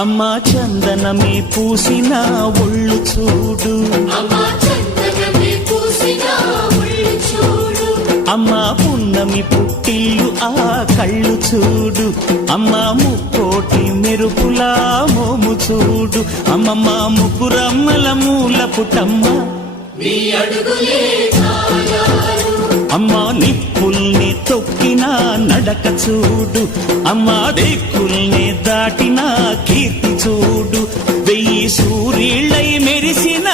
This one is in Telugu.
అమ్మా చందనమే పూసిన ఒళ్ళు చూడు, అమ్మా పున్నమి పుట్టిల్లు ఆ కళ్ళు చూడు, అమ్మా ముక్కోటి మెరుపులా మోము చూడు, అమ్మమ్మ ముగ్గురమ్మల మూల పుటమ్మ అమ్మా నిప్పుల్ని తొక్కిన నడక చూడు, అమ్మా దిక్కుల్ని దాటిన కీర్తి చూడు, వెయ్యి సూర్యుళ్ళై మెరిసిన